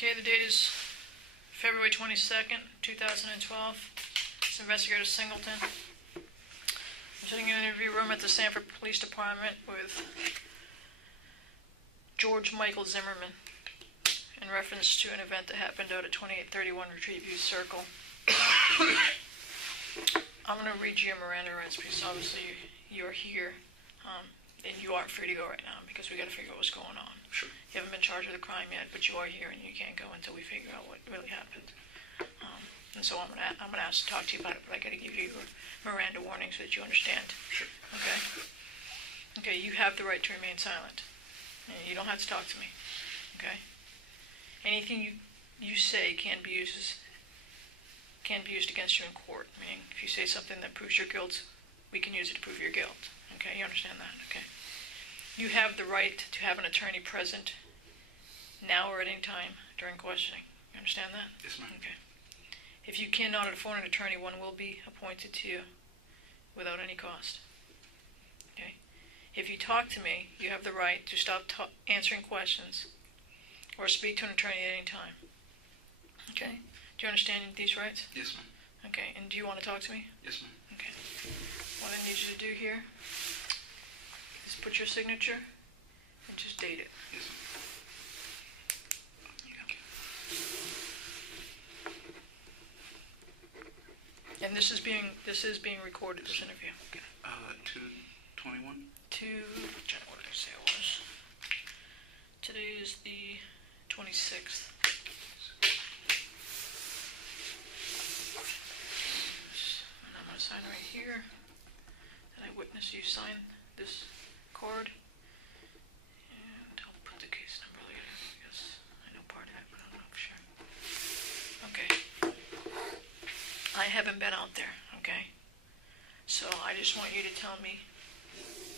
Okay, the date is February 22nd, 2012. It's Investigator Singleton. I'm sitting in an interview room at the Sanford Police Department with George Michael Zimmerman in reference to an event that happened out at 2831 Retreat View Circle. I'm going to read you your Miranda rights because obviously you're here and you aren't free to go right now because we got to figure out what's going on. Sure. You haven't been charged with a crime yet, but you are here and you can't go until we figure out what really happened. And so I'm gonna ask to talk to you about it, but I got to give you a Miranda warning so that you understand. Sure. Okay. Okay. You have the right to remain silent. You don't have to talk to me. Okay. Anything you say can be used against you in court. Meaning, if you say something that proves your guilt, we can use it to prove your guilt. Okay. You understand that? Okay. You have the right to have an attorney present now or at any time during questioning. You understand that? Yes, ma'am. Okay. If you cannot afford an attorney, one will be appointed to you without any cost. Okay. If you talk to me, you have the right to stop answering questions or speak to an attorney at any time. Okay. Do you understand these rights? Yes, ma'am. Okay. And do you want to talk to me? Yes, ma'am. Okay. What I need you to do here is put your signature and just date it. Yes, ma'am. And this is being recorded, this interview. Okay. 2/21? What did I say it was? Today is the 26th. And I'm going to sign right here. And I witness you sign this card. And I'll put the case number later. I guess I know part of it, but I'm not sure. Okay. I haven't been out there, okay? So I just want you to tell me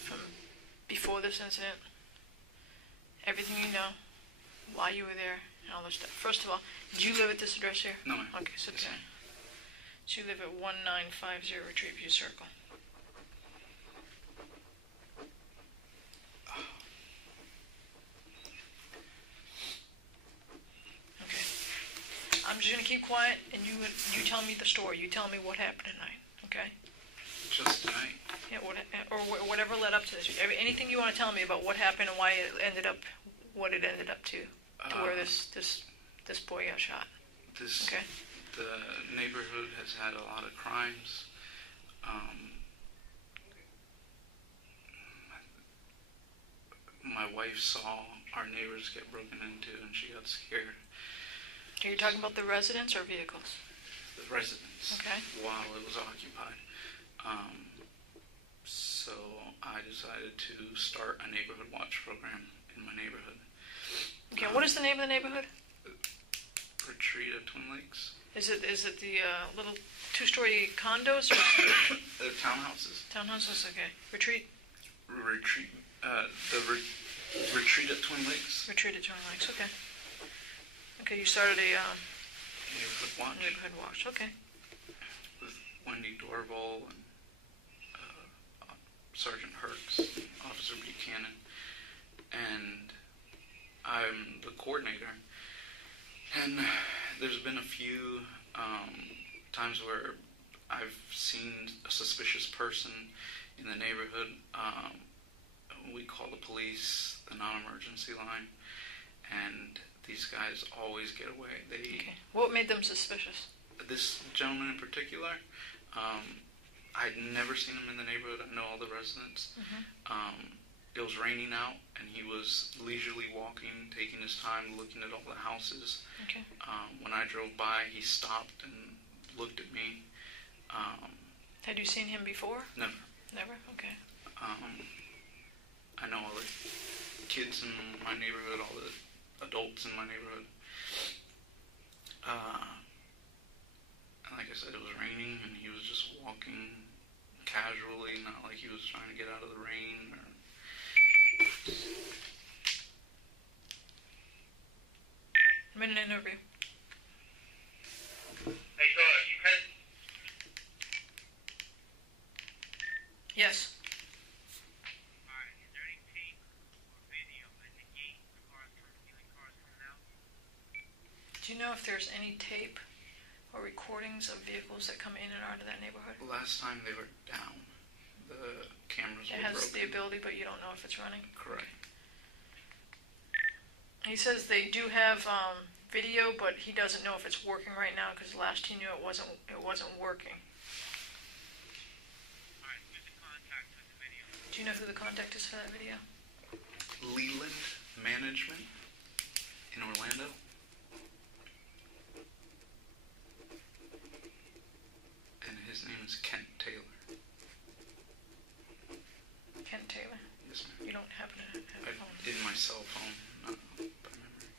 from before this incident, everything you know, why you were there, and all this stuff. First of all, did you live at this address here? No, ma'am. Okay, sit down. So you live at 1950 Retreat View Circle. Okay. I'm just going to keep quiet, and you tell me the story. You tell me what happened tonight, okay? Just tonight? Yeah, or whatever led up to this. Anything you want to tell me about what happened and why it ended up, what it ended up to where this boy got shot. Okay. The neighborhood has had a lot of crimes. My wife saw our neighbors get broken into, and she got scared. Are you talking about the residents or vehicles? The residents. Okay. While it was occupied. So I decided to start a neighborhood watch program in my neighborhood. Okay, what is the name of the neighborhood? Retreat at Twin Lakes. Is it the little two-story condos or They're townhouses. Townhouses, okay. Retreat at Twin Lakes. Retreat at Twin Lakes, okay. Okay, you started a neighborhood watch. Neighborhood watch, okay. With Wendy Dorval and Sergeant Herx, Officer Buchanan, and I'm the coordinator. And there's been a few times where I've seen a suspicious person in the neighborhood. We call the police, the non-emergency line, and these guys always get away. Okay. What made them suspicious? This gentleman in particular, I'd never seen him in the neighborhood. I know all the residents. Mm-hmm. It was raining out, and he was leisurely walking, taking his time, looking at all the houses. Okay. When I drove by, he stopped and looked at me. Had you seen him before? Never. Never? Okay. I know all the kids in my neighborhood, all the adults in my neighborhood. And like I said, it was raining, and he was just walking casually, not like he was trying to get out of the rain. I'm in an interview. Hey, so you had... Yes. Alright, is there any tape or video indicate the cars stealing cars coming out? know if there's any tape or recordings of vehicles that come in and out of that neighborhood? Last time they were down. The cameras It were has broken. the ability, but you don't know if it's running? Correct. He says they do have video, but he doesn't know if it's working right now because last he knew it wasn't working. Alright, who's the contact with the video? Do you know who the contact is for that video? Leland Management in Orlando. And his name is Kent Taylor. Kent Taylor. Yes, ma'am. You don't happen to have a phone? In my cell phone, not by memory.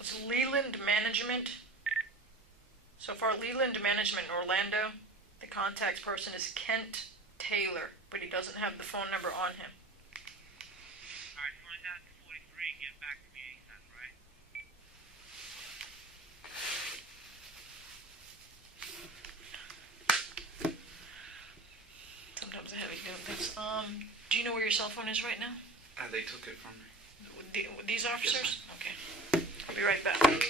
It's Leland Management. So far, Leland Management in Orlando. The contact person is Kent Taylor, but he doesn't have the phone number on him. Alright, find out the 43 and get back to me ASAP, right? Sometimes I have you doing things. Do you know where your cell phone is right now? They took it from me. These officers? ma'am. Okay. I'll be right back.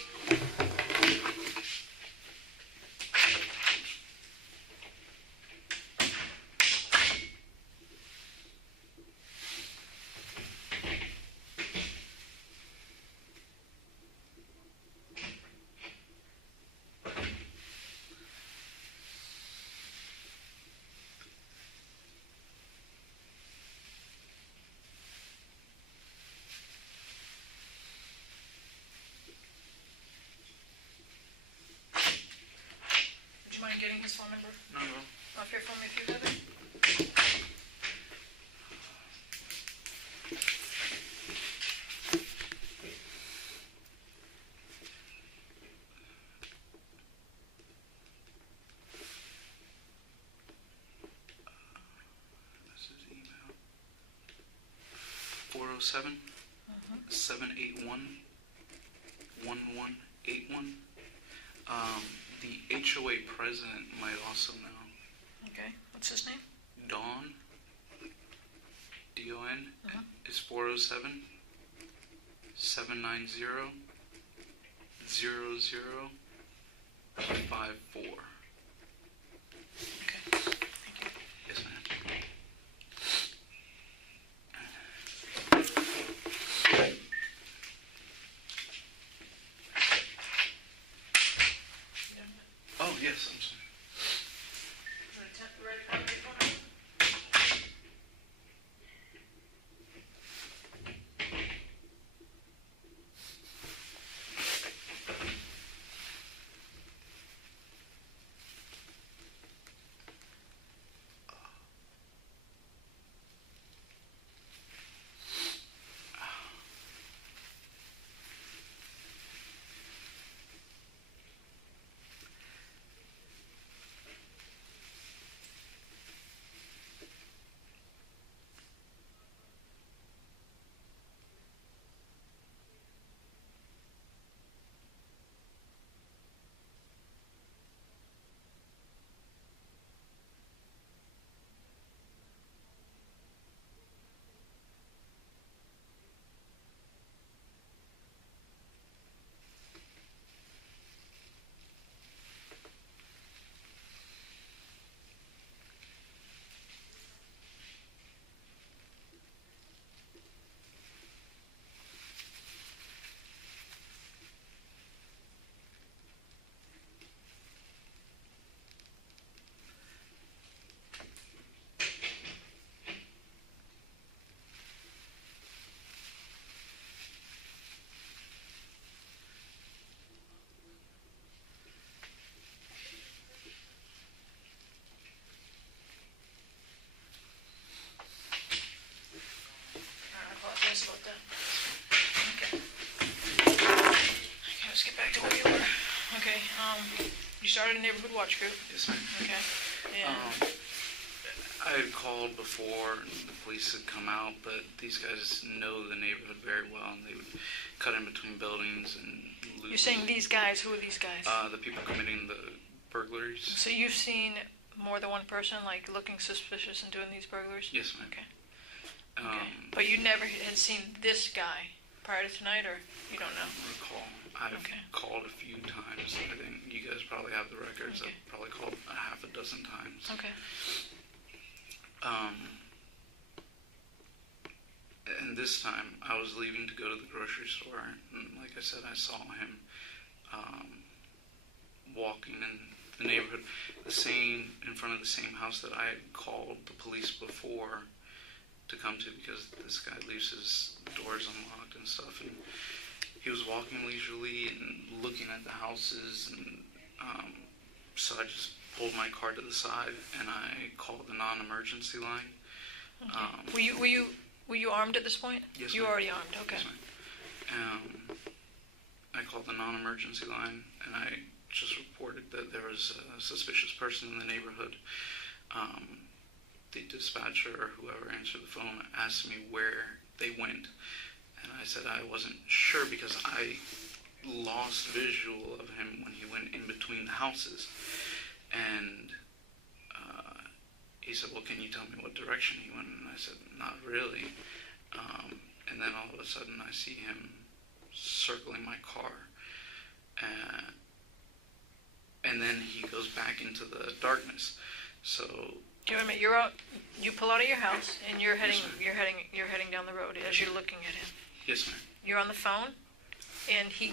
Would you mind getting his phone number No, no. off here for me if you have it? This is email. 407 781 1181. The HOA president might also know. Okay. What's his name? Don, D-O-N, Uh-huh. is 407 790 0054. Okay. Thank you. Yes, ma'am. Oh, yes, I'm sorry. I apologize about that. Okay. Okay, let's get back to where you were. Okay, you started a neighborhood watch group. Yes, ma'am. Okay. And I had called before, and the police had come out, but these guys know the neighborhood very well, and they would cut in between buildings and loot. you're saying these guys, who are these guys? The people committing the burglaries. So you've seen more than one person, like looking suspicious and doing these burglaries? Yes, ma'am. Okay. Okay. But you never had seen this guy prior to tonight, or you don't know? I don't recall. I've called a few times. I think you guys probably have the records. Okay. I've probably called a half a dozen times. Okay. And this time, I was leaving to go to the grocery store, and like I said, I saw him walking in the neighborhood, in front of the same house that I had called the police before to come to, because this guy leaves his doors unlocked and stuff, and he was walking leisurely and looking at the houses, and so I just pulled my car to the side and I called the non-emergency line. Okay. Were you armed at this point? Yes, you ma'am. were already armed. Okay. Yes, ma'am. I called the non-emergency line, and I just reported that there was a suspicious person in the neighborhood. The dispatcher or whoever answered the phone asked me where they went, and I said I wasn't sure because I lost visual of him when he went in between the houses. And he said, well, can you tell me what direction he went? And I said, not really. And then all of a sudden I see him circling my car. And then he goes back into the darkness. So Okay, wait a minute. You're out. You pull out of your house and you're heading. Yes, ma'am. You're heading down the road as you're looking at him. Yes, ma'am. You're on the phone, and he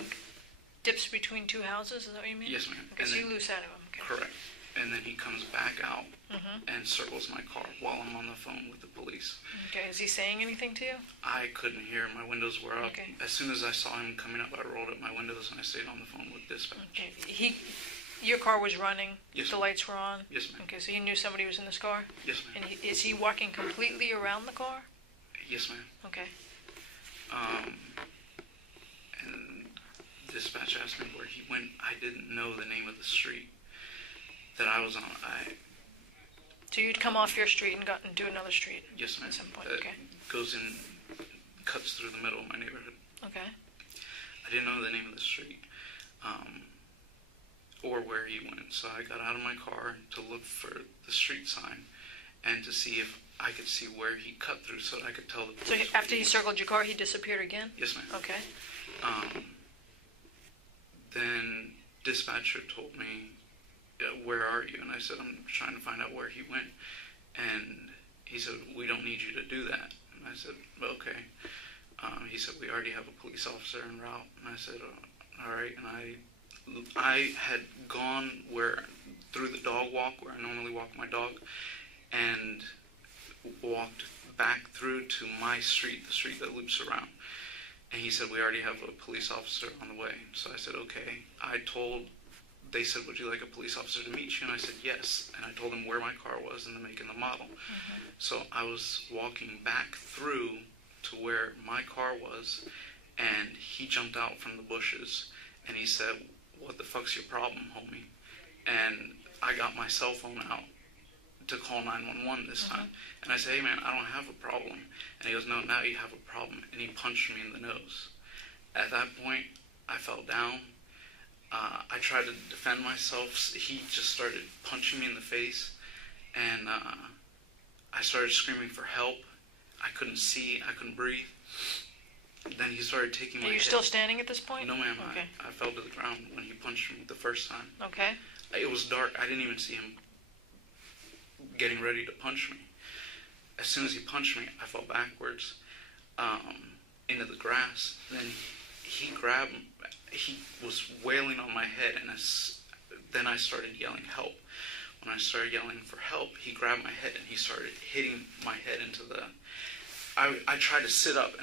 dips between two houses. Is that what you mean? Yes, ma'am. Okay, And so then- you lose sight of him. Okay. Correct. And then he comes back out Mm-hmm. and circles my car while I'm on the phone with the police. Okay. Is he saying anything to you? I couldn't hear. My windows were up. Okay. As soon as I saw him coming up, I rolled up my windows and I stayed on the phone with dispatch. Okay. Your car was running. Yes, The ma'am. lights were on. Yes, ma'am. Okay, so you knew somebody was in this car. Yes, ma'am. And is he walking completely around the car? Yes, ma'am. Okay. And dispatch asked me where he went. I didn't know the name of the street that I was on. So you'd come off your street and gotten to another street Yes, ma'am. at some point. That Okay. goes in, cuts through the middle of my neighborhood. Okay. I didn't know the name of the street, or where he went. So I got out of my car to look for the street sign and to see if I could see where he cut through so that I could tell the police. So where after he went. circled your car, he disappeared again? Yes, ma'am. Okay. Then dispatcher told me, where are you? And I said, I'm trying to find out where he went. And he said, we don't need you to do that. And I said, okay. He said, we already have a police officer en route. And I said, all right. And I had gone through the dog walk where I normally walk my dog, and walked back through to my street, the street that loops around. And he said, we already have a police officer on the way. So I said, okay. They said, would you like a police officer to meet you? And I said, yes. And I told them where my car was and the make and the model. Mm-hmm. So I was walking back through to where my car was, and he jumped out from the bushes, and he said, what the fuck's your problem, homie? And I got my cell phone out to call 911 this time. And I said, hey man, I don't have a problem. And he goes, no, now you have a problem. And he punched me in the nose. At that point, I fell down. I tried to defend myself. He just started punching me in the face. And I started screaming for help. I couldn't see. I couldn't breathe. Then he started taking my Are you head. still standing at this point? No, ma'am. Okay. I fell to the ground when he punched me the first time. Okay. It was dark. I didn't even see him getting ready to punch me. As soon as he punched me, I fell backwards into the grass. Then he grabbed me. He was wailing on my head, and then I started yelling help. When I started yelling for help, he grabbed my head and he started hitting my head into the... I tried to sit up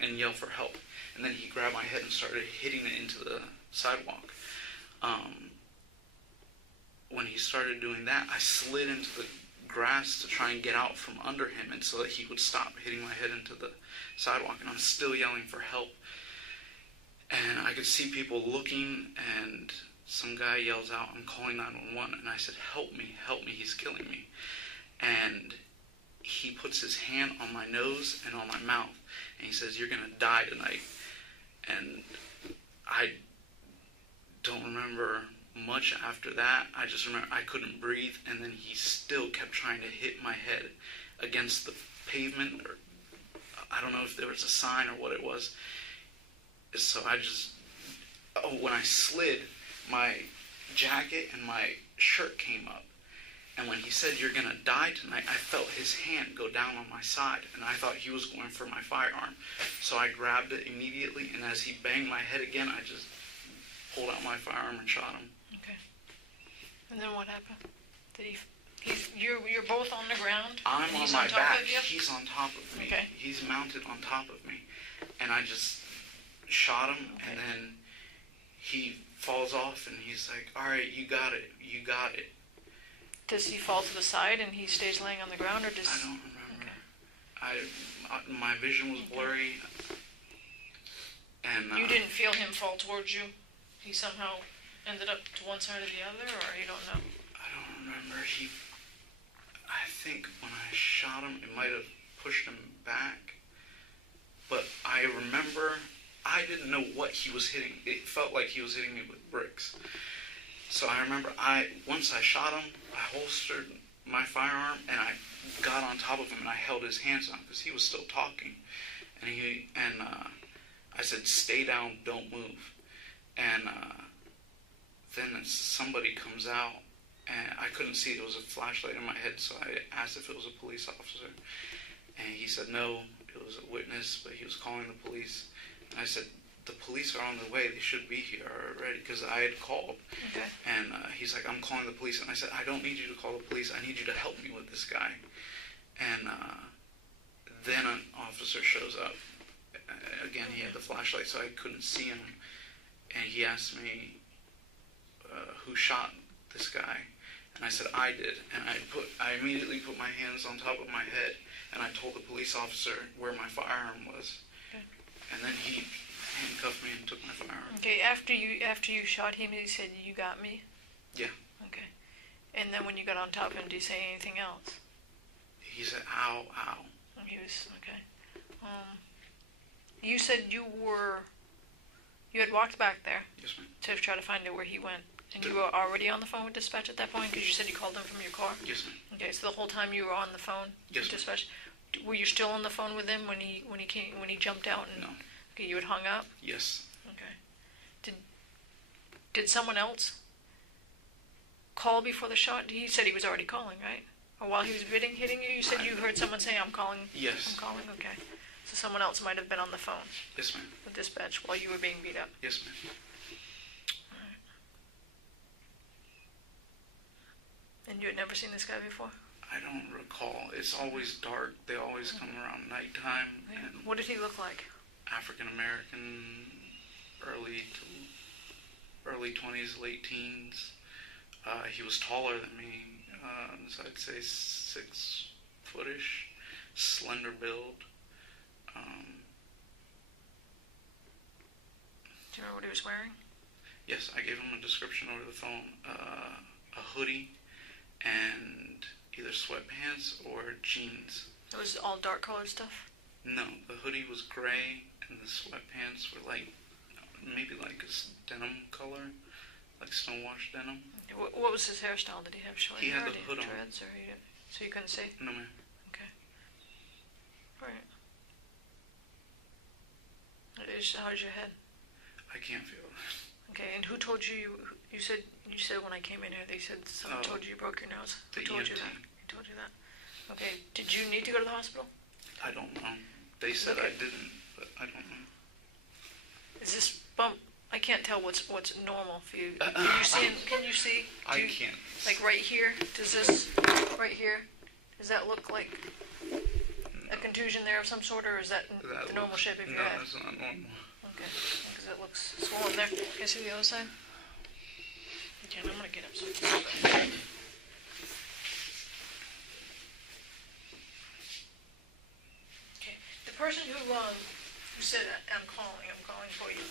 and yell for help, and then he grabbed my head and started hitting it into the sidewalk. When he started doing that, I slid into the grass to try and get out from under him, and so that he would stop hitting my head into the sidewalk, and I'm still yelling for help. And I could see people looking, and some guy yells out, I'm calling 911, and I said, help me, he's killing me. And he puts his hand on my nose and on my mouth, and he says, you're going to die tonight. And I don't remember much after that. I just remember I couldn't breathe, and then he still kept trying to hit my head against the pavement, or I don't know if there was a sign or what it was. So I just, when I slid, my jacket and my shirt came up. And when he said, "You're gonna die tonight," I felt his hand go down on my side, and I thought he was going for my firearm. So I grabbed it immediately, and as he banged my head again, I just pulled out my firearm and shot him. Okay. And then what happened? Did you're both on the ground? I'm on my back. He's on top of me. Okay. He's mounted on top of me. And I just shot him, and then he falls off, and he's like, "All right, you got it. You got it." Does he fall to the side and he stays laying on the ground, or does... I don't remember. My vision was blurry. And you didn't feel him fall towards you? He somehow ended up to one side or the other, or you don't know? I don't remember. I think when I shot him, it might have pushed him back. But I remember I didn't know what he was hitting. It felt like he was hitting me with bricks. So I remember once I shot him, I holstered my firearm and I got on top of him and I held his hands down because he was still talking. And I said, "Stay down, don't move." And then somebody comes out, and I couldn't see. There was a flashlight in my head, so I asked if it was a police officer. And he said no, it was a witness, but he was calling the police. And I said, "The police are on the way. They should be here already," because I had called. Okay. And he's like, "I'm calling the police." And I said, "I don't need you to call the police. I need you to help me with this guy." And then an officer shows up. Again, he had the flashlight, so I couldn't see him. And he asked me who shot this guy. And I said, "I did." And I immediately put my hands on top of my head, and I told the police officer where my firearm was. Okay. And then he handcuffed me and took my firearm. Okay, after you shot him, he said, "You got me"? Yeah. Okay. And then when you got on top of him, did he say anything else? He said, "Ow, ow." He was, okay. You said you had walked back there. Yes, ma'am. To try to find out where he went. And you were already on the phone with dispatch at that point? Because you said you called him from your car? Yes, ma'am. Okay, so the whole time you were on the phone Yes, with ma'am. dispatch? Were you still on the phone with him when he jumped out? And, No. Okay, you had hung up? Yes. Okay. Did someone else call before the shot? He said he was already calling, right? Or while he was hitting you? You said you heard someone say, "I'm calling"? Yes. I'm calling, okay. So someone else might have been on the phone Yes, ma'am. with dispatch while you were being beat up. Yes, ma'am. Alright. And you had never seen this guy before? I don't recall. It's always dark. They always come around nighttime. Yeah. And What did he look like? African American, early 20s, late teens. He was taller than me, so I'd say 6 footish, slender build. Do you remember what he was wearing? Yes, I gave him a description over the phone. A hoodie and either sweatpants or jeans. It was all dark colored stuff? No, the hoodie was gray and the sweatpants were maybe like a denim color, like stonewash denim. What was his hairstyle? Did he have short He hair? had the Did he hood have on. dreads, or so you couldn't see? No, ma'am. Okay. Alright. How's your head? I can't feel it. Okay, and who told you? You said when I came in here, they said someone told you broke your nose. Who The told you EMT. that? Who told you that? Okay, did you need to go to the hospital? I don't know. They said Okay. I didn't, but I don't know. Is this bump? I can't tell what's normal for you. Can you see? I can't. Like right here? Does this right here? Does that look like a contusion there of some sort, or is that the normal shape of your no, head? that's not normal. Okay, because it looks swollen there. Can you see the other side? Okay, I'm gonna get up. Okay, the person who said, I'm calling for you.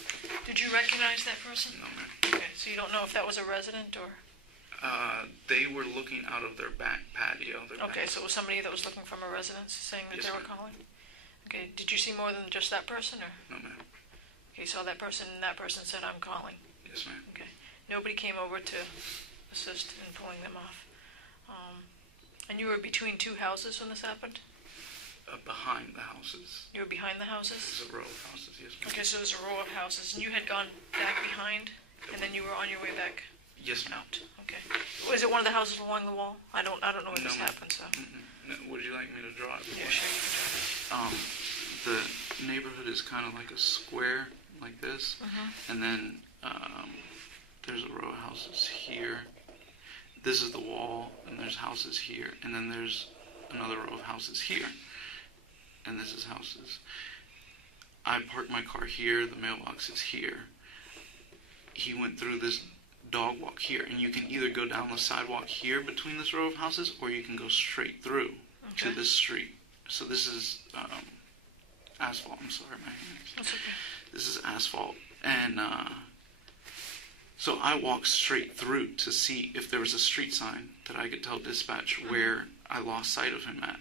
Did you recognize that person? No, ma'am. Okay, so you don't know if that was a resident or? They were looking out of their back patio. Okay, so it was somebody that was looking from a residence saying that Yes, they were ma'am. calling? Okay, did you see more than just that person, or? No, ma'am. Okay, you saw that person, and that person said, "I'm calling." Yes, ma'am. Okay. Nobody came over to assist in pulling them off. And you were between two houses when this happened? Behind the houses. You were behind the houses? There's a row of houses, yes, ma'am. Okay, so there's a row of houses, and you had gone back behind, and then you were on your way back Yes, ma'am. out. Okay. Was it one of the houses along the wall? I don't know when this No, ma'am. happened, so. No, would you like me to draw it? Yeah, sure. The neighborhood is kind of like a square, like this, and then there's a row of houses here. This is the wall, and there's houses here, and then there's another row of houses here, and this is houses. I parked my car here, the mailbox is here. He went through this dog walk here, and you can either go down the sidewalk here between this row of houses, or you can go straight through to this street. So this is asphalt. I'm sorry, my hands. That's okay. This is asphalt, and so I walked straight through to see if there was a street sign that I could tell dispatch where I lost sight of him at.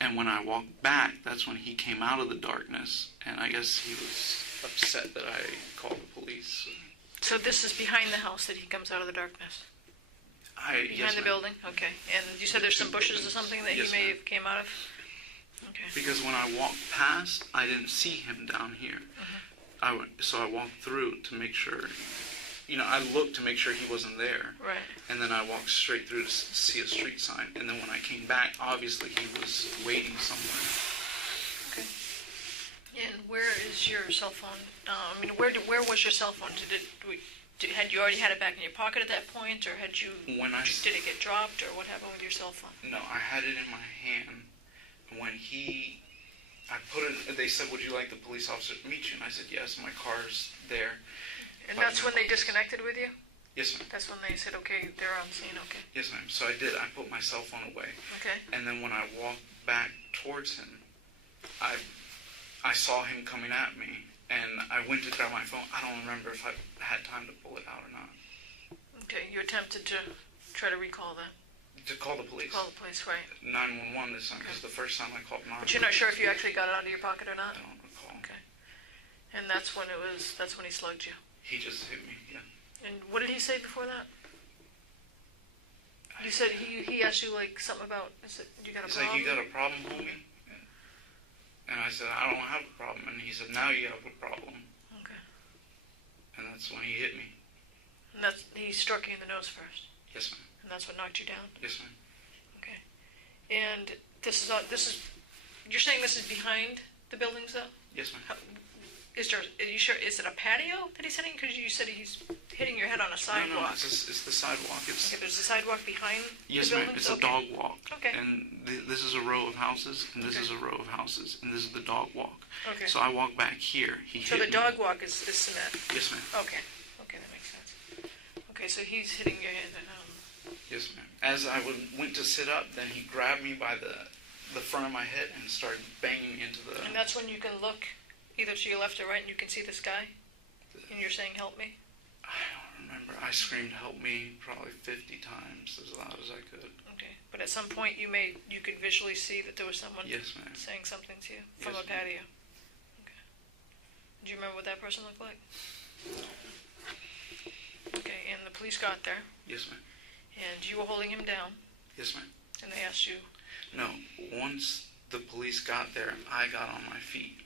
And when I walked back, that's when he came out of the darkness, and I guess he was upset that I called the police. So this is behind the house that he comes out of the darkness? Yes, Behind the ma'am. building? Okay. And you said there's some bushes or something that Yes, he may ma'am. have came out of? Okay. Because when I walked past, I didn't see him down here. So I walked through to make sure, I looked to make sure he wasn't there. Right. And then I walked straight through to see a street sign. And then when I came back, obviously he was waiting somewhere. Okay. And where is your cell phone? Where was your cell phone? Had you already had it back in your pocket at that point, or did it get dropped, or what happened with your cell phone? No, I had it in my hand. When I put it, they said, "Would you like the police officer to meet you?" And I said, "Yes, my car's there." And that's when they disconnected with you? Yes, ma'am. That's when they said, okay, they're on scene, okay. Yes, ma'am. So I did. I put my cell phone away. Okay. And then when I walked back towards him, I saw him coming at me, and I went to grab my phone. I don't remember if I had time to pull it out or not. Okay, you attempted to try to recall that. To call the police. Call the police, right. 911 this time, because the first time I called 911. But you're not sure if you actually got it out of your pocket or I not? don't recall. Okay. And that's when he slugged you. He just hit me, yeah. And what did he say before that? You said he asked you something about, you got a He's problem? like, "You got a problem, homie?" And I said, "I don't have a problem." And he said, "Now you have a problem." Okay. And that's when he hit me. And he struck you in the nose first? Yes, ma'am. And that's what knocked you down? Yes, ma'am. Okay. And you're saying this is behind the buildings though? Yes, ma'am. Are you sure, is it a patio that he's hitting? Because you said he's hitting your head on a sidewalk. No, it's the sidewalk. Okay, there's a sidewalk behind Yes, the ma'am. buildings? It's a dog walk. Okay. And this is a row of houses, and this Okay. is a row of houses, and this is the dog walk. Okay. So I walk back here. He So hit the me. dog walk is cement? Yes, ma'am. Okay. Okay, that makes sense. Okay, so he's hitting your head. Yes, ma'am. As I went to sit up, then he grabbed me by the front of my head and started banging me into the... And that's when you can look either to your left or right and you can see this guy? And you're saying, "Help me"? I don't remember. I screamed, "Help me," probably 50 times, as loud as I could. Okay. But at some point you could visually see that there was someone Yes, ma'am. saying something to you from Yes, a ma'am. patio. Okay. Do you remember what that person looked like? Okay, and the police got there, Yes, ma'am. and you were holding him down, Yes, ma'am. and they asked you, No, once the police got there, I got on my feet.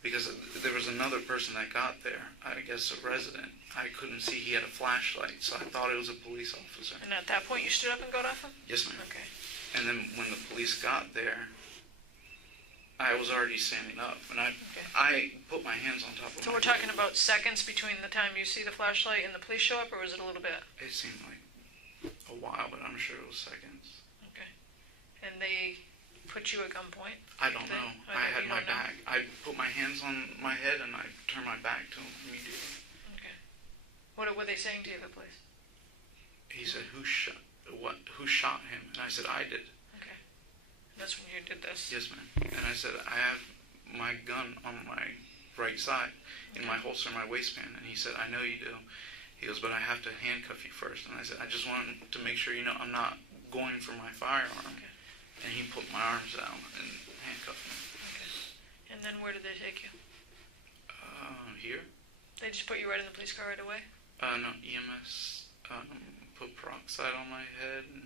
Because there was another person that got there, I guess a resident. I couldn't see, he had a flashlight, so I thought it was a police officer. and at that point you stood up and got off him? Yes, ma'am. Okay. And then when the police got there, I was already standing up, and I put my hands on top of So my we're talking about seconds between the time you see the flashlight and the police show up, or was it a little bit? It seemed like a while, but I'm sure it was seconds. Okay. And they put you at gunpoint? I don't know. I had You my don't know? back. I put my hands on my head, and I turned my back to him immediately. Okay. What were they saying to you, the police? He said, "Who shot him?" And I said, "I did." Okay. And that's when you did this? Yes, ma'am. And I said, "I have my gun on my right side in my holster in my waistband." And he said, "I know you do." He goes, "But I have to handcuff you first." And I said, "I just want to make sure you know I'm not going for my firearm." Okay. And he put my arms down and handcuffed me. Okay. And then where did they take you? Here? They just put you right in the police car right away? No, EMS put peroxide on my head, and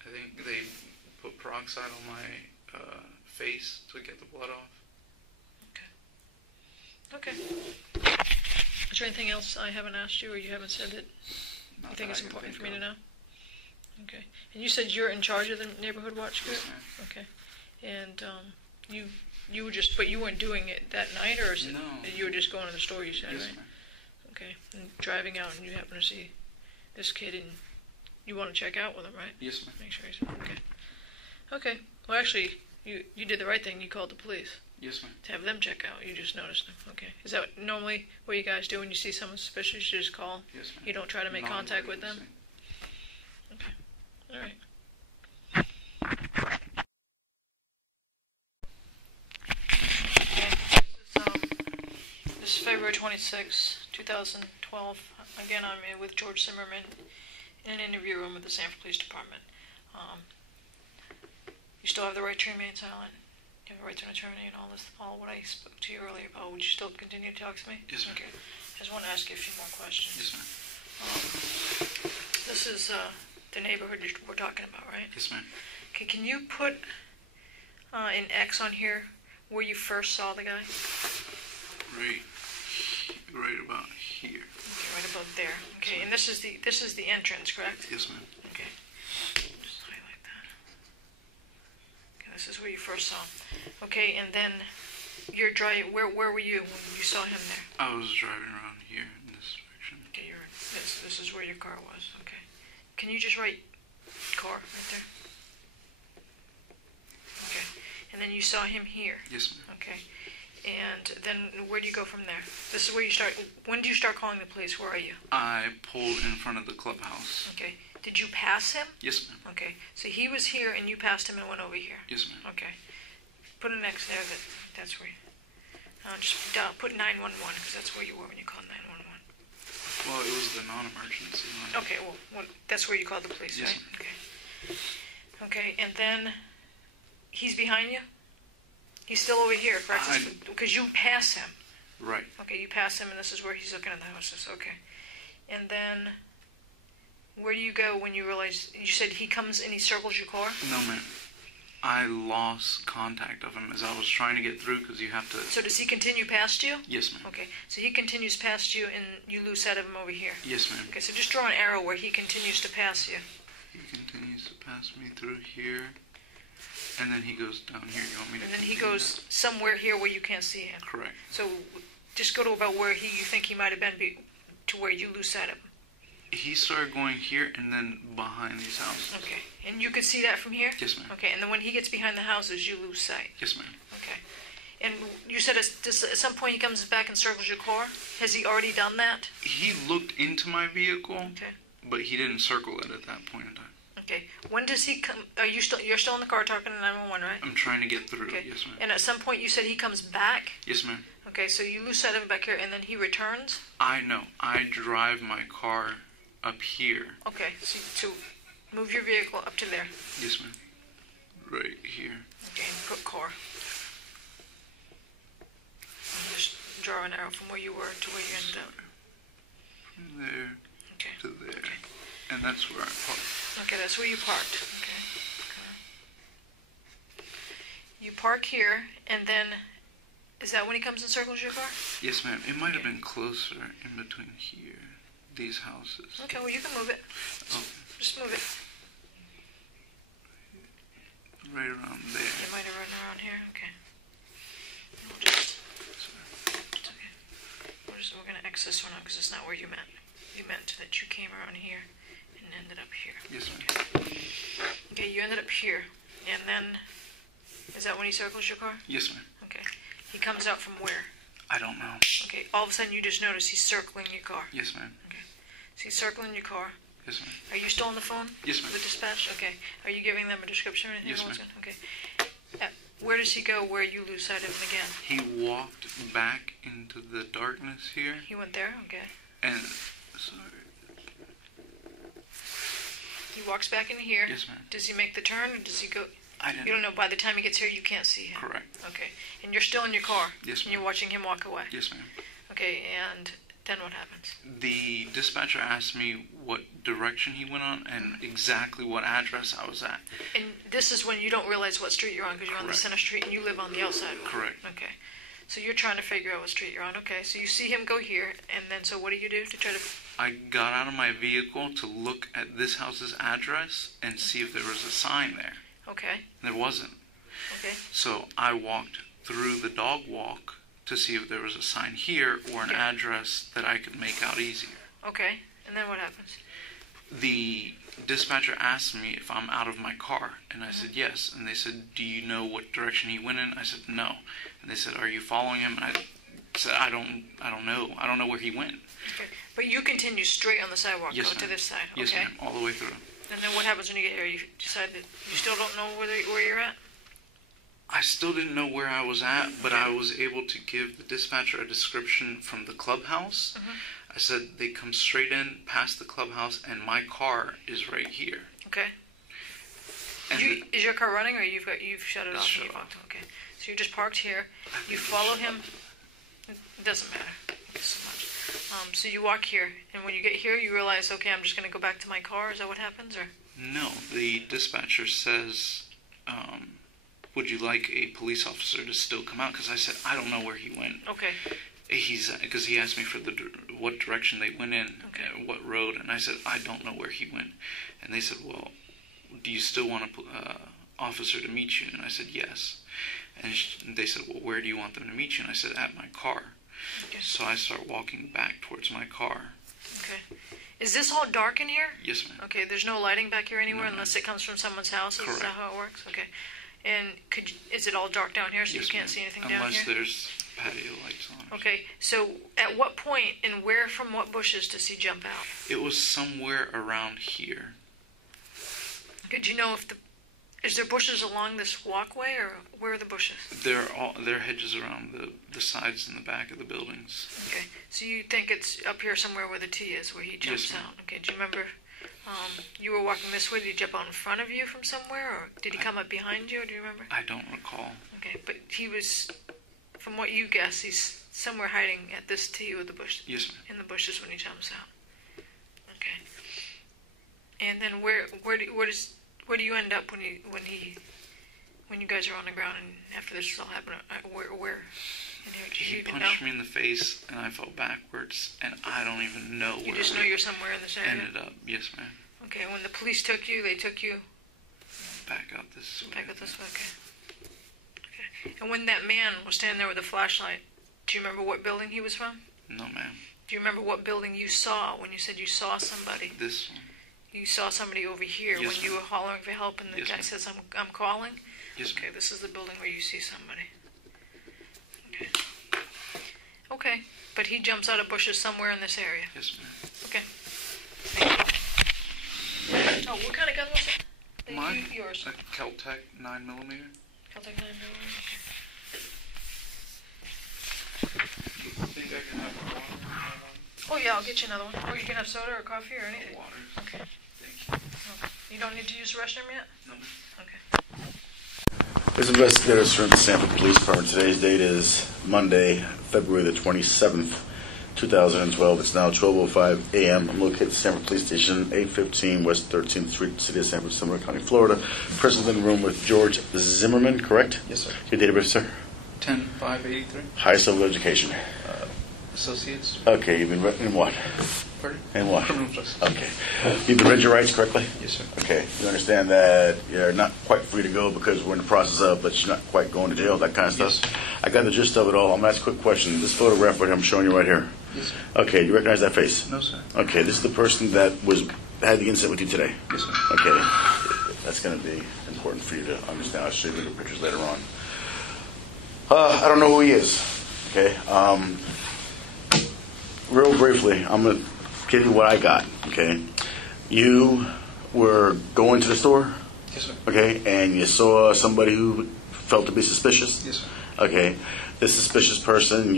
I think they put peroxide on my face to get the blood off. Okay. Is there anything else I haven't asked you, or you haven't said that Not you think that is I can important for think me to of. know? Okay. And you said you're in charge of the neighborhood watch group? Yes, ma'am. Okay. And you were just, but you weren't doing it that night, or is it, No. you were just going to the store, you said, Yes, right? ma'am. Okay. And driving out, and you happen to see this kid, and you want to check out with him, right? Yes, ma'am. Make sure he's okay. Okay. Well, actually, you did the right thing. You called the police Yes, ma'am. to have them check out. You just noticed them. Okay. Is that normally what you guys do when you see someone suspicious? You just call. Yes, ma'am. You don't try to make contact with them. Non-emergency. All right. This is February 26, 2012. Again, I'm here with George Zimmerman in an interview room at the Sanford Police Department. You still have the right to remain silent. You have a right to an attorney and all what I spoke to you earlier about. Would you still continue to talk to me? Yes, ma'am. Okay. I just want to ask you a few more questions. Yes, ma'am. This is the neighborhood we're talking about, right? Yes, ma'am. Okay, can you put an X on here where you first saw the guy? Right about here. Okay, right about there. Okay, and this is the entrance, correct? Yes, ma'am. Okay. Just highlight that. Okay, this is where you first saw him. Okay, and then you're driving. Where were you when you saw him there? I was driving around here in this direction. Okay, this is where your car was. Okay. Can you just write car right there? Okay. And then you saw him here. Yes, ma'am. Okay. And then where do you go from there? This is where you start. When do you start calling the police? Where are you? I pulled in front of the clubhouse. Okay. Did you pass him? Yes, ma'am. Okay. So he was here and you passed him and went over here. Yes, ma'am. Okay. Put an X there. That's where you... just put 911 because that's where you were when you called 911. Well, it was the non-emergency line. Okay, well, that's where you called the police, Yes, right? Okay. Okay, and then he's behind you? He's still over here, correct? Because you pass him. Right. Okay, you pass him, and this is where he's looking at the houses. Okay. And then, where do you go when you realize... You said he comes and he circles your car? No, ma'am. I lost contact of him as I was trying to get through because you have to... So does he continue past you? Yes, ma'am. Okay, so he continues past you and you lose sight of him over here. Yes, ma'am. Okay, so just draw an arrow where he continues to pass you. He continues to pass me through here, and then he goes down here. You want me to... And then he continue goes somewhere here where you can't see him. that? Correct. So just go to about where you think he might have been to where you lose sight of him. He started going here and then behind these houses. Okay, and you could see that from here? Yes, ma'am. Okay, and then when he gets behind the houses, you lose sight. Yes, ma'am. Okay. And you said at some point he comes back and circles your car? Has he already done that? He looked into my vehicle, Okay. but he didn't circle it at that point in time. Okay. When does he come? You're still in the car talking to 911, right? I'm trying to get through. Okay. Yes, ma'am. And at some point you said he comes back? Yes, ma'am. Okay, so you lose sight of him back here, and then he returns? I know. I drive my car up here. Okay, so move your vehicle up to there. Yes, ma'am. Right here. Okay, and put car. And just draw an arrow from where you were to where you ended up. From there Okay. to there. Okay. And that's where I parked. Okay, that's where you parked. Okay. You park here, and then, is that when he comes and circles your car? Yes, ma'am. It might have Okay. been closer in between here. These houses. Okay, well, you can move it. Oh, Just move it. right around there. You might have run around here. Okay. We'll just, it's okay. We're going to X this one out because it's not where you meant. You meant that you came around here and ended up here. Yes, ma'am. Okay, you ended up here. And then, is that when he circles your car? Yes, ma'am. Okay. He comes out from where? I don't know. Okay, all of a sudden you just notice he's circling your car. Yes, ma'am. So he's circling your car. Yes, ma'am. Are you still on the phone? Yes, ma'am. With the dispatch? Okay. Are you giving them a description or anything? Yes, What's ma'am. going- Okay. Where does he go where you lose sight of him again? He walked back into the darkness here, He went there? Okay. and sorry. He walks back into here. Yes, ma'am. Does he make the turn or does he go? I didn't. You don't know. By the time he gets here, you can't see him. Correct. Okay. And you're still in your car? Yes, And you're ma'am. watching him walk away? Yes, ma'am. Okay. And Then what happens? The dispatcher asked me what direction he went on and exactly what address I was at. And this is when you don't realize what street you're on because you're on the Correct. center street and you live on the outside. Correct. Okay. So you're trying to figure out what street you're on. Okay. So you see him go here, and then so what do you do to try to? I got out of my vehicle to look at this house's address and see if there was a sign there. Okay. There wasn't. Okay. So I walked through the dog walk to see if there was a sign here or an Yeah. address that I could make out easier. Okay. And then what happens? The dispatcher asked me if I'm out of my car, and I said yes. And they said, "Do you know what direction he went in?" I said no. And they said, "Are you following him?" And I said, "I don't know. I don't know where he went." Okay. But you continue straight on the sidewalk. Yes, Go to ma'am. this side. Yes, Okay. ma'am, all the way through. And then what happens when you get here? You decide that you still don't know where you're at? I still didn't know where I was at, but I was able to give the dispatcher a description from the clubhouse. Mhm. I said they come straight in past the clubhouse, and my car is right here. Okay. And Is your car running, or you've shut it It's off? shut and you've off. walked? Okay. So you're just parked here. I think You it's follow shut him. off. It doesn't matter. Thank you so much. So you walk here, and when you get here, you realize, okay, I'm just going to go back to my car. Is that what happens, or? No, the dispatcher says, "Would you like a police officer to still come out?" Because I said I don't know where he went. Okay. Because he asked me for what direction they went in, Okay. what road, and I said I don't know where he went, and they said, "Well, do you still want a officer to meet you?" And I said yes, and they said, "Well, where do you want them to meet you?" And I said, "At my car." Okay. So I start walking back towards my car. Okay. Is this all dark in here? Yes, ma'am. Okay. There's no lighting back here anywhere No. unless it comes from someone's house. Is that Correct. how it works? Okay. And is it all dark down here, so Yes, you can't ma'am. see anything down here? Unless there's patio lights on. Okay, so at what point and where from what bushes does he jump out? It was somewhere around here. Did you know is there bushes along this walkway, or where are the bushes? There are hedges around the sides and the back of the buildings. Okay, so you think it's up here somewhere where the T is, where he jumps Yes, ma'am. out? Okay, do you remember you were walking this way? Did he jump out in front of you from somewhere, or did he come up behind you? Do you remember? I don't recall. Okay, but he was, from what you guess, he's somewhere hiding at this T with the bush. Yes, ma'am. In the bushes when he jumps out. Okay. And then where do you end up when you guys are on the ground and after this is all happened? Where? And He you even punched know? me in the face, and I fell backwards, and I don't even know You where just know you're somewhere in this I area. ended up. Yes, ma'am. Okay. When the police took you, they took you Back out this way. back up this way. Okay. Okay. And when that man was standing there with a flashlight, do you remember what building he was from? No, ma'am. Do you remember what building you saw when you said you saw somebody? This one. You saw somebody over here Yes, when you ma'am. were hollering for help, and the Yes, guy ma'am. says, "I'm calling." Yes, Okay, ma'am. this is the building where you see somebody. Okay. Okay, but he jumps out of bushes somewhere in this area. Yes, ma'am. Okay. Thank you. Oh, what kind of gun was it? That Mine? Yours. A Kel-Tec 9mm. Celtic 9mm. I think I can have water. Oh yeah, I'll get you another one. Or you can have soda or coffee or anything. Water. Okay. Thank you. Okay. You don't need to use the restroom yet? No, ma'am. Okay. This investigator is from the Sanford Police Department. Today's date is Monday, February the 27th, 2012. It's now 12:05 a.m. I'm located at the Sanford Police Station, 815 West 13th Street, City of Sanford, Seminole County, Florida. Present in the room with George Zimmerman, correct? Yes, sir. Your date of birth, sir? 10-583. Highest level of education. Associates. Okay, you've been written in what? Pardon? In what? Criminal justice. Okay. You've been read your rights correctly? Yes, sir. Okay. You understand that you're not quite free to go because we're in the process of, but you're not quite going to jail, that kind of stuff? Yes. I got the gist of it all. I'm going to ask a quick question. This photograph right here, I'm showing you right here. Yes, sir. Okay, you recognize that face? No, sir. Okay, this is the person that had the incident with you today. Yes, sir. Okay. That's going to be important for you to understand. I'll show you the pictures later on. I don't know who he is. Okay. Real briefly, I'm going to give you what I got. Okay. You were going to the store. Yes, sir. Okay, and you saw somebody who felt to be suspicious. Yes, sir. Okay, this suspicious person,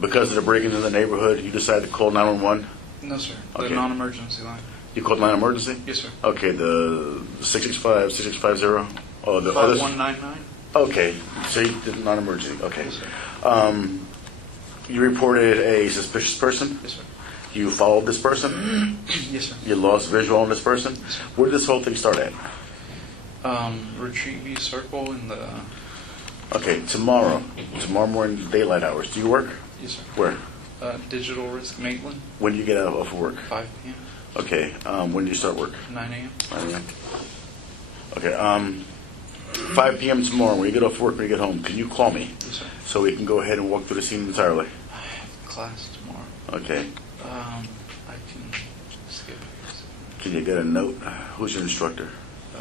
because of the break into the neighborhood, you decided to call 911. No, sir. The Okay. non-emergency line. You called 911 emergency. Yes, sir. Okay, the 665, 6650. Oh, the other. 5199. Okay, so you did non-emergency. Okay. Yes, sir. You reported a suspicious person? Yes, sir. You followed this person? Yes, sir. You lost visual on this person? Yes, sir. Where did this whole thing start at? Retreat View Circle in the... Okay, tomorrow morning, daylight hours. Do you work? Yes, sir. Where? Digital Risk Maitland, When do you get out of work? 5 p.m., Okay, when do you start work? 9 a.m. 9 a.m. Okay, 5 p.m. tomorrow, when you get off work, when you get home, can you call me? Yes, sir. So we can go ahead and walk through the scene entirely? I have class tomorrow. Okay. I can skip it. Can you get a note? Who's your instructor?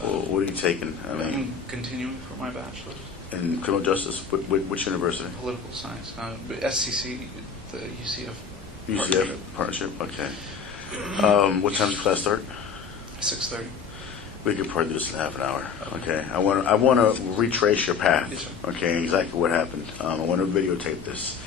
What are you taking? I'm continuing for my bachelor's. In criminal justice? Which university? Political science. But SCC, the UCF. UCF partnership? Okay. What time does class start? 6:30. We could probably do this in half an hour. Okay. I want to retrace your path. Yes, sir. Okay. Exactly what happened. I want to videotape this.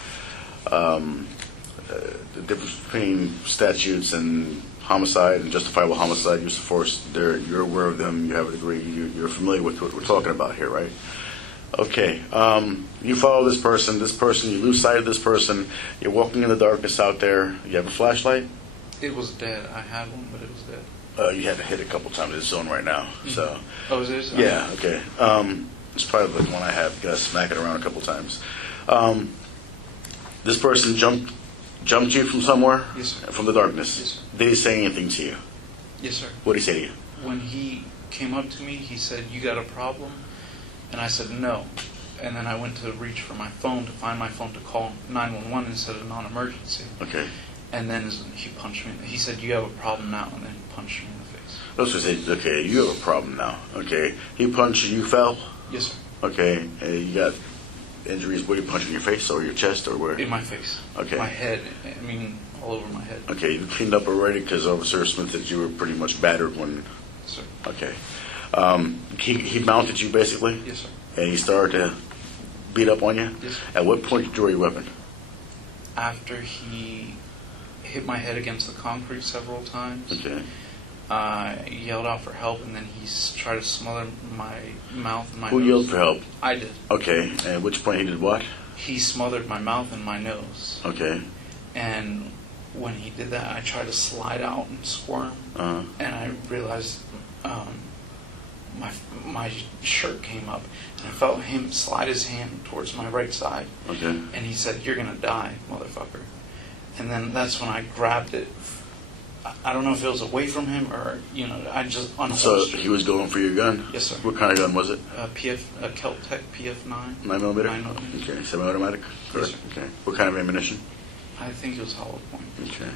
The difference between statutes and homicide and justifiable homicide, use of force. You're aware of them. You have a degree. You're familiar with what we're talking about here, right? Okay. You follow this person. You lose sight of this person. You're walking in the darkness out there. You have a flashlight. It was dead. I had one, but it was dead. You had to hit it a couple times. It's on right now. Mm-hmm. So. Oh, is it? Yeah. Okay. It's probably the one I have. You gotta smack it around a couple times. This person jumped you from somewhere. Yes, sir. From the darkness. Yes, sir. Did he say anything to you? Yes, sir. What did he say to you? When he came up to me, he said, "You got a problem?" And I said, "No." And then I went to reach for my phone to find my phone to call 911 instead of non-emergency. Okay. And then he punched me. He said, "You have a problem now," and then he punched me in the face. Let's just say, okay, you have a problem now. Okay. He punched you, you fell? Yes, sir. Okay. And you got injuries. Where did he punch in your face or your chest or where? In my face. Okay. My head. All over my head. Okay. You cleaned up already because Officer Smith said you were pretty much battered when. Yes, sir. Okay. He mounted you basically? Yes, sir. And he started to beat up on you? Yes, sir. At what point did you draw your weapon? After he hit my head against the concrete several times. Okay. I yelled out for help, and then he tried to smother my mouth and my Who nose. yelled for help? I did. Okay. And at which point he did what? He smothered my mouth and my nose. Okay. And when he did that, I tried to slide out and squirm. Uh-huh. And I realized my shirt came up, and I felt him slide his hand towards my right side. Okay. And he said, "You're going to die, motherfucker." And then that's when I grabbed it. I don't know if it was away from him or, I just unholstered. So he was going for your gun? Yes, sir. What kind of gun was it? A Kel-Tec PF9. 9mm? 9mm. Okay. Semi-automatic? Yes, sir. Okay. What kind of ammunition? I think it was hollow point. Okay.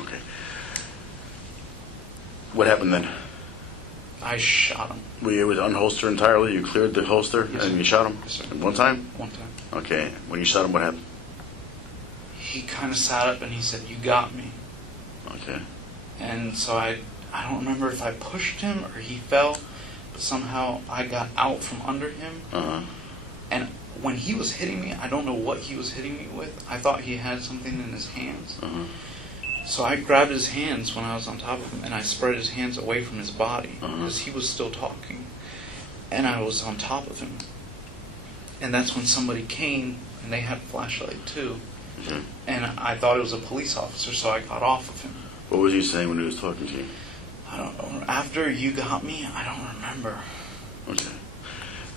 Okay. What happened then? I shot him Were you able to unholster entirely? You cleared the holster Yes, and sir. you shot him? Yes, sir. One time? one time. Okay. When you shot him, what happened? He kind of sat up and he said, "You got me." Okay. And so I don't remember if I pushed him or he fell, but somehow I got out from under him. Uh-huh. And when he was hitting me, I don't know what he was hitting me with. I thought he had something in his hands. Uh-huh. So I grabbed his hands when I was on top of him, and I spread his hands away from his body because he was still talking. And I was on top of him. And that's when somebody came, and they had a flashlight too. Okay. And I thought it was a police officer, so I got off of him. What was he saying when he was talking to you? I don't know. After you got me, I don't remember. Okay.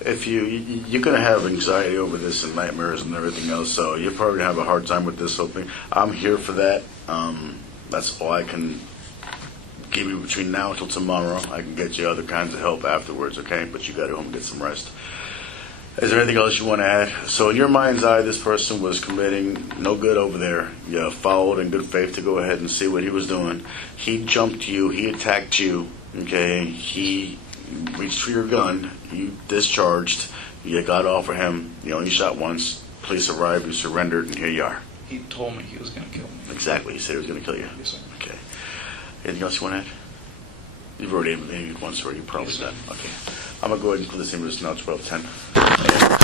If you're going to have anxiety over this and nightmares and everything else, so you're probably going to have a hard time with this whole thing. I'm here for that. That's all I can give you between now until tomorrow. I can get you other kinds of help afterwards, okay? But you got to go home and get some rest. Is there anything else you want to add? So in your mind's eye, this person was committing no good over there. You followed in good faith to go ahead and see what he was doing. He jumped you. He attacked you, okay? He reached for your gun. You discharged. You got off of him. You only shot once. Police arrived and surrendered, and here you are. He told me he was going to kill me. Exactly. He said he was going to kill you. Yes, sir. Okay. Anything else you want to add? You've already interviewed once already. You're probably Yes, sir. done. Okay. I'm going to go ahead and close this in. It's now 12:10.